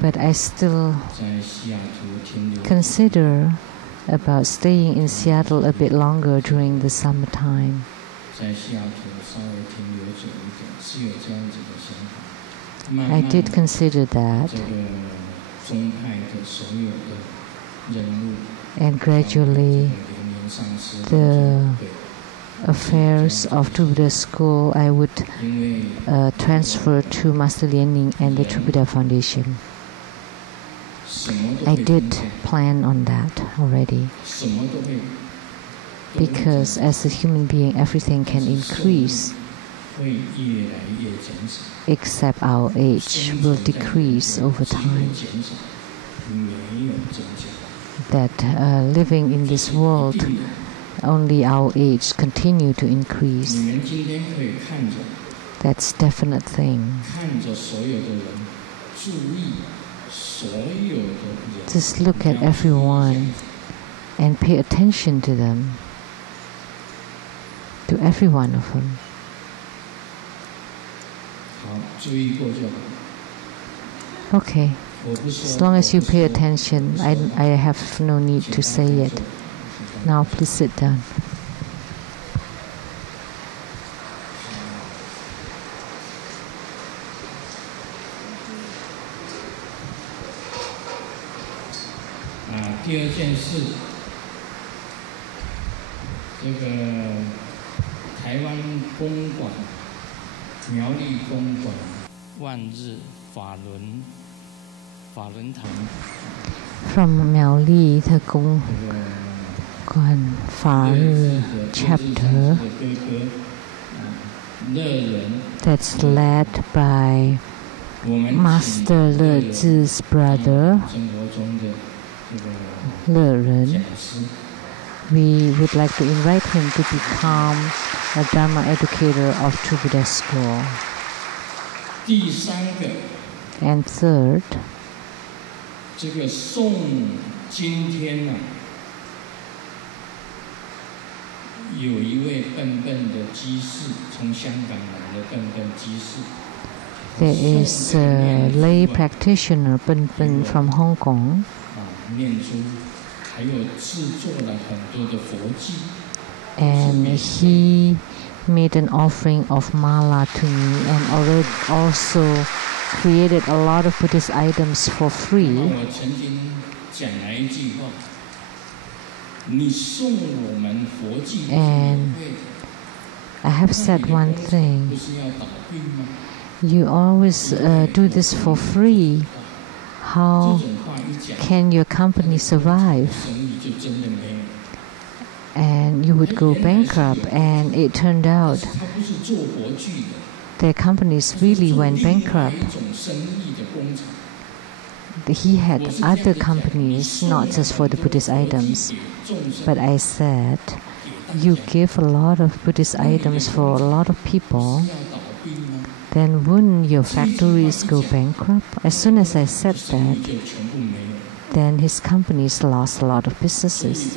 But I still consider about staying in Seattle a bit longer during the summertime. I did consider that, and gradually the affairs of True Buddha School I would transfer to Master Lian and the True Buddha Foundation. I did plan on that already, because as a human being everything can increase, except our age will decrease over time. That living in this world, only our age continue to increase. That's definite thing. Just look at everyone and pay attention to them, to every one of them. Okay, as long as you pay attention, I have no need to say it. Now please sit down. From Miaoli, the Gongguan Fa-Ri chapter that's led by Master Le Zi's brother, Le Ren. We would like to invite him to become a Dharma educator of True Buddha School. And third, there is a lay practitioner, Ben Ben from Hong Kong. And he made an offering of mala to me and already also created a lot of Buddhist items for free. And I have said one thing: you always do this for free. How can your company survive? And you would go bankrupt, and it turned out their companies really went bankrupt. He had other companies, not just for the Buddhist items. But I said, you give a lot of Buddhist items for a lot of people, then wouldn't your factories go bankrupt? As soon as I said that, then his companies lost a lot of businesses.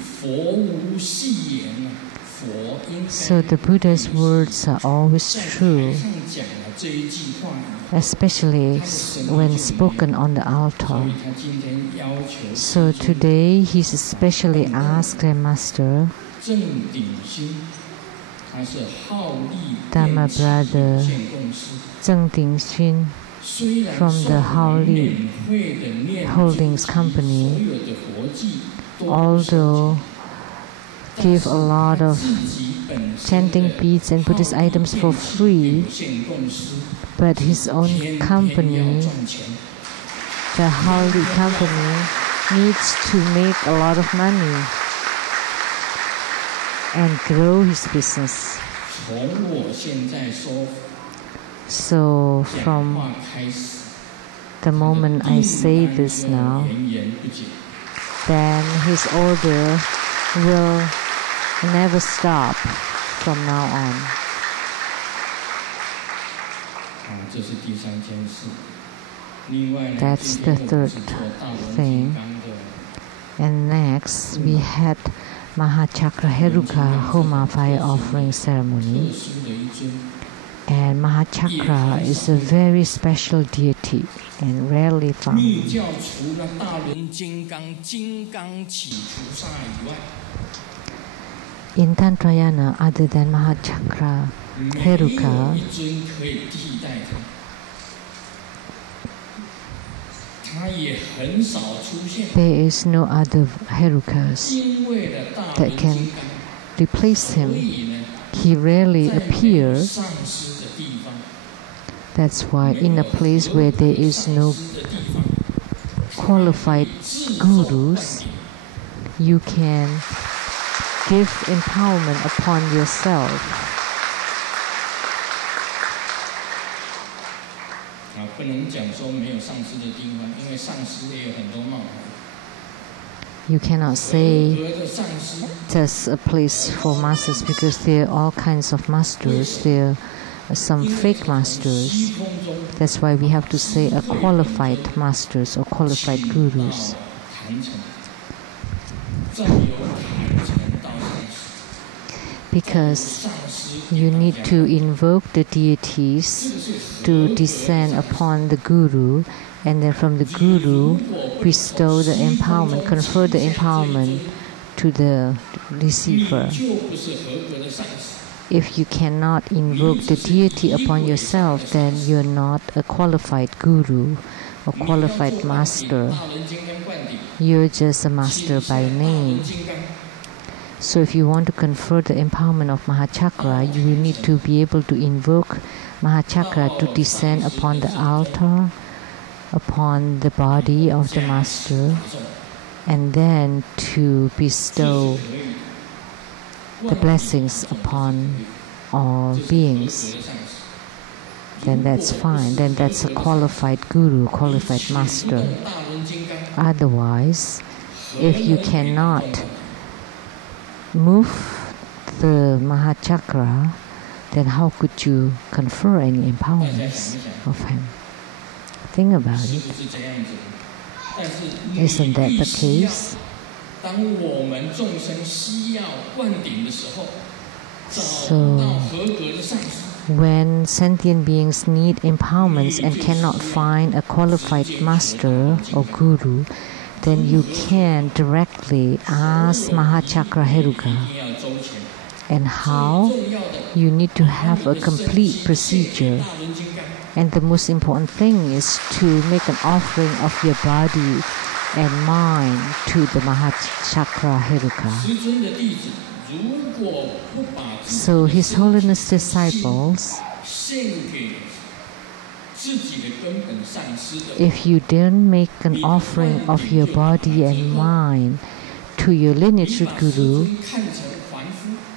So the Buddha's words are always true, especially when spoken on the altar. So today he's especially asked their master, Dharma brother Zheng Dingxun from the Haoli Holdings Company, although give a lot of chanting beads and Buddhist items for free, but his own company, the Haoli company, needs to make a lot of money and grow his business. So from the moment I say this now, then his order will never stop from now on. That's the third thing. And next we had Mahachakraheruka Homa fire offering ceremony. And Mahachakra is a very special deity and rarely found. In Tantrayana, other than Mahachakra Heruka, there is no other Herukas that can replace him. He rarely appears. That's why in a place where there is no qualified gurus, you can give empowerment upon yourself. You cannot say there's a place for masters because there are all kinds of masters. There are some fake masters. That's why we have to say a qualified masters or qualified gurus. Because you need to invoke the deities to descend upon the guru, and then from the guru bestow the empowerment, confer the empowerment to the receiver. If you cannot invoke the deity upon yourself, then you're not a qualified guru or qualified master. You're just a master by name. So if you want to confer the empowerment of Mahachakra, you will need to be able to invoke Mahachakra to descend upon the altar, upon the body of the master, and then to bestow the blessings upon all beings. Then that's fine. Then that's a qualified guru, qualified master. Otherwise, if you cannot move the Mahachakra, then how could you confer any empowerments of him? Think about it. Isn't that the case? So, when sentient beings need empowerments and cannot find a qualified master or guru, then you can directly ask Mahachakra Heruka. And how? You need to have a complete procedure. And the most important thing is to make an offering of your body and mind to the Mahachakra Heruka. So His Holiness disciples, if you don't make an offering of your body and mind to your lineage root guru,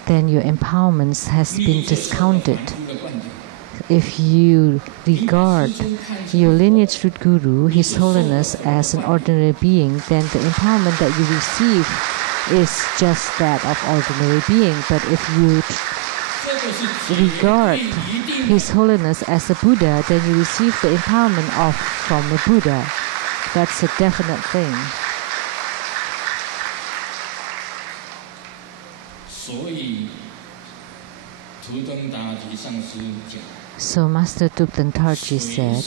then your empowerments has been discounted. If you regard your lineage root guru, His Holiness, as an ordinary being, then the empowerment that you receive is just that of ordinary being. But if you regard His Holiness as a Buddha, then you receive the empowerment from a Buddha. That's a definite thing. So Master Thubten Tarji said,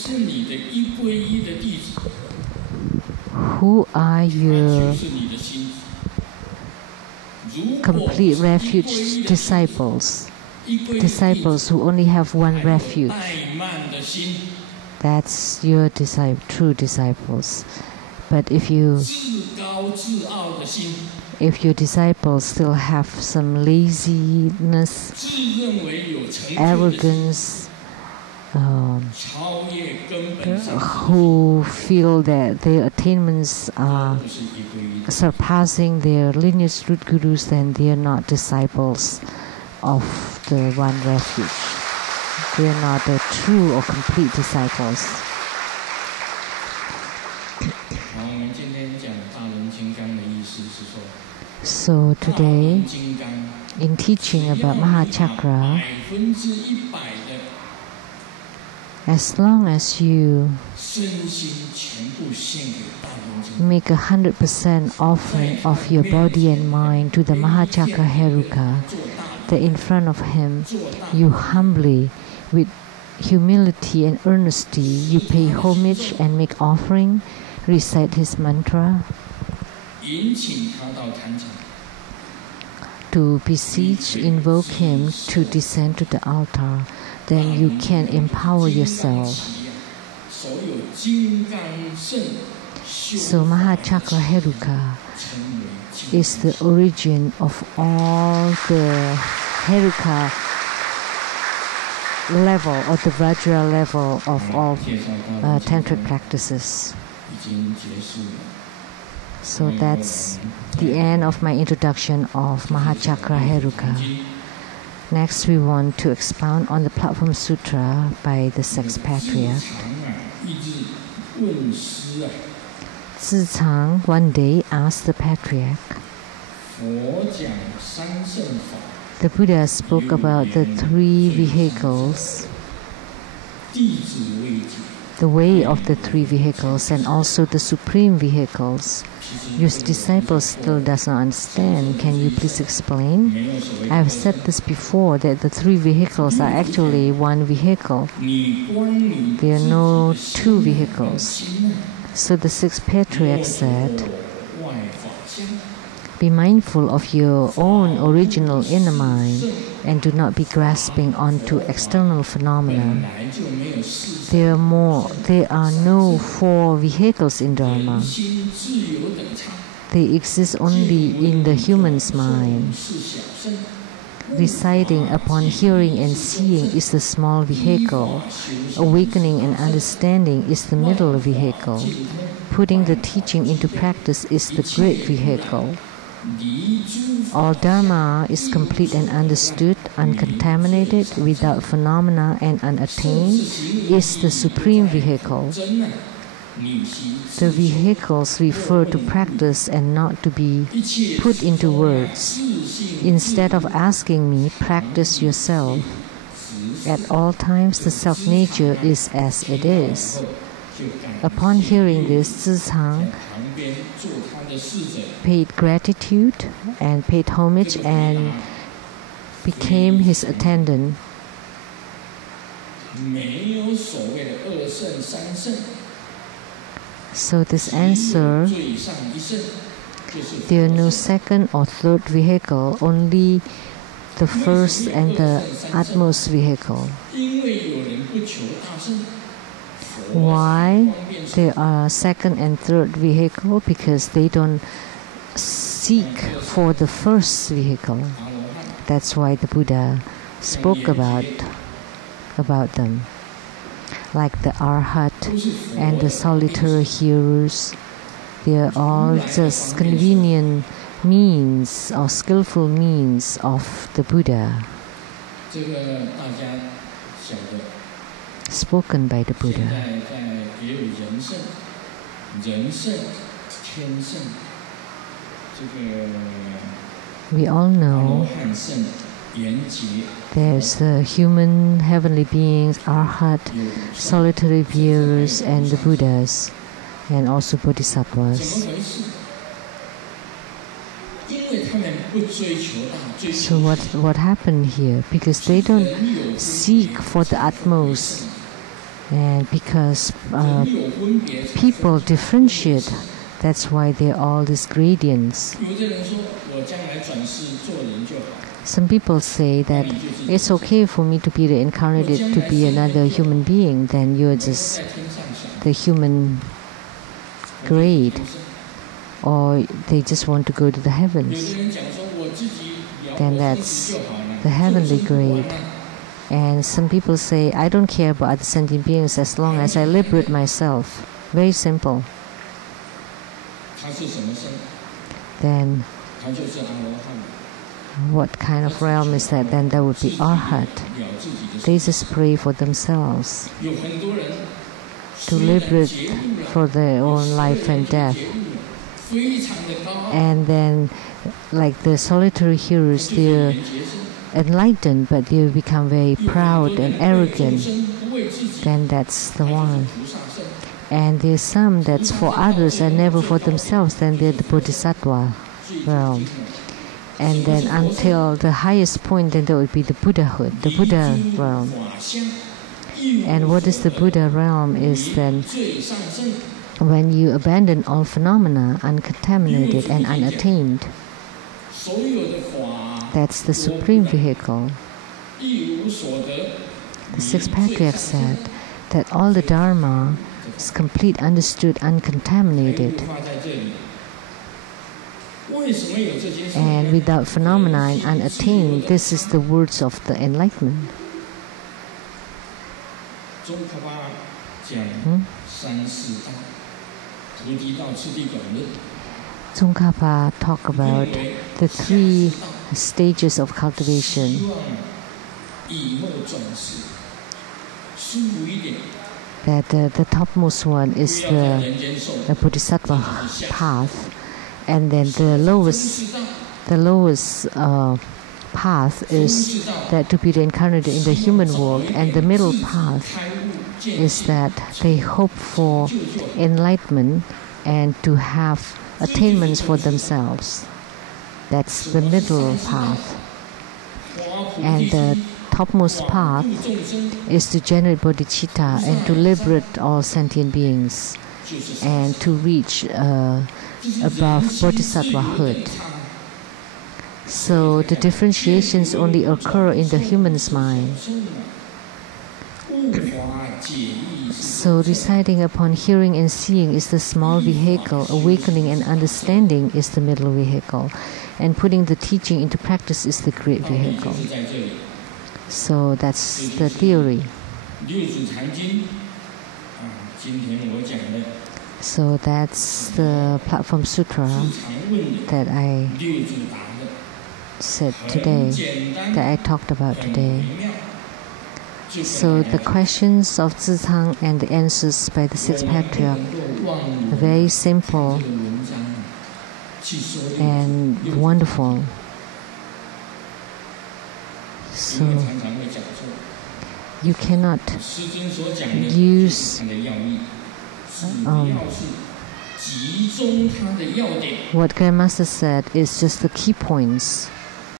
who are your complete refuge disciples? Disciples who only have one refuge. That's your true disciples. But if your disciples still have some laziness, arrogance, who feel that their attainments are surpassing their lineage root gurus, then they are not disciples of the one refuge. They are not the true or complete disciples. So today, in teaching about Mahachakra, as long as you make 100% offering of your body and mind to the Mahachakra Heruka, that in front of him you humbly With humility and earnesty, you pay homage and make offering, recite his mantra, to beseech, invoke him to descend to the altar. Then you can empower yourself. So Mahachakra is the origin of all the Heruka level or the Vajra level of all Tantric practices. So that's the end of my introduction of Mahachakra Heruka. Next, we want to expound on the Platform Sutra by the sixth Patriarch. Tsang one day asked the Patriarch, the Buddha spoke about the three vehicles, the way of the three vehicles and also the supreme vehicles. Your disciple still does not understand. Can you please explain? I have said this before, that the three vehicles are actually one vehicle. There are no two vehicles. So the sixth Patriarch said, be mindful of your own original inner mind and do not be grasping onto external phenomena. There are no four vehicles in Dharma. They exist only in the human's mind. Residing upon hearing and seeing is the small vehicle. Awakening and understanding is the middle vehicle. Putting the teaching into practice is the great vehicle. All Dharma is complete and understood, uncontaminated, without phenomena and unattained, is the supreme vehicle. The vehicles refer to practice and not to be put into words. Instead of asking me, practice yourself. At all times, the self-nature is as it is. Upon hearing this, Tsang paid gratitude and paid homage and became his attendant. So this answer, there are no second or third vehicle, only the first and the utmost vehicle. Why there are second and third vehicle? Because they don't seek for the first vehicle. That's why the Buddha spoke about them. Like the Arhat and the solitary hearers, they are all just convenient means or skillful means of the Buddha, spoken by the Buddha. We all know there's the human heavenly beings, Arhat, solitary bearers, and the Buddhas, and also Bodhisattvas. So what happened here? Because they don't seek for the utmost, and because people differentiate, that's why there are all these gradients. Some people say that it's okay for me to be reincarnated to be another human being, then you're just the human grade, or they just want to go to the heavens, then that's the heavenly grade. And some people say, I don't care about other sentient beings as long as I liberate myself. Very simple. Then what kind of realm is that? Then that would be Arhat. They just pray for themselves to liberate for their own life and death. And then, like the solitary hearers, they're enlightened, but they become very proud and arrogant. Then that's the one. And there's some that's for others and never for themselves, then they're the Bodhisattva realm. And then until the highest point, then there would be the Buddhahood, the Buddha realm. And what is the Buddha realm is then when you abandon all phenomena, uncontaminated and unattained. That's the supreme vehicle. The sixth Patriarch said that all the Dharma is complete, understood, uncontaminated. And without phenomena and unattained, this is the words of the enlightenment. Tsongkhapa talk about the 3 stages of cultivation. That the topmost one is the Bodhisattva path, and then the lowest path is that to be reincarnated in the human world, and the middle path is that they hope for enlightenment and to have attainments for themselves. That's the middle path. And the topmost path is to generate bodhicitta and to liberate all sentient beings and to reach above bodhisattvahood. So the differentiations only occur in the human's mind. So deciding upon hearing and seeing is the small vehicle, awakening and understanding is the middle vehicle, and putting the teaching into practice is the great vehicle. So that's the theory. So that's the platform sutra that I said today, that I talked about today. So the questions of Tsang and the answers by the sixth Patriarch are very simple and wonderful. So you cannot use what Grandmaster said is just the key points.